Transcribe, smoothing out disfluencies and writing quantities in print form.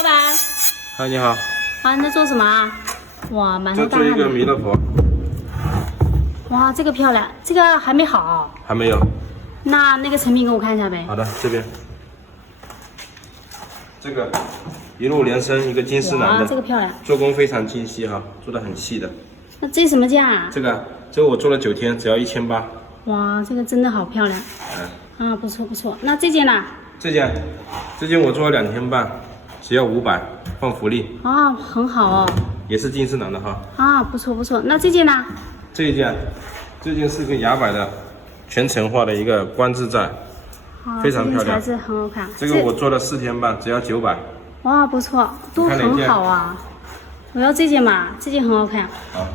老板。嗨，你好。啊，你在做什么啊？哇，满头大汗的。这做一个弥勒佛。哇，这个漂亮，这个还没好。还没有。那个成品给我看一下呗。好的，这边。这个一路连身一个金丝楠的，这个漂亮，做工非常精细哈，做的很细的。那这什么价啊？这个我做了9天，只要1800。哇，这个真的好漂亮。啊，不错不错。那这件呢？这件我做了2天半，只要500，放福利。啊，很好哦。也是金丝楠的哈。啊，不错不错。那这件呢？这件是个雅柏的全程化的一个观致寨，非常漂亮，材质很好看。这个我做了4天半，只要900。哇，不错，都很好啊。我要这件嘛，这件很好看。好。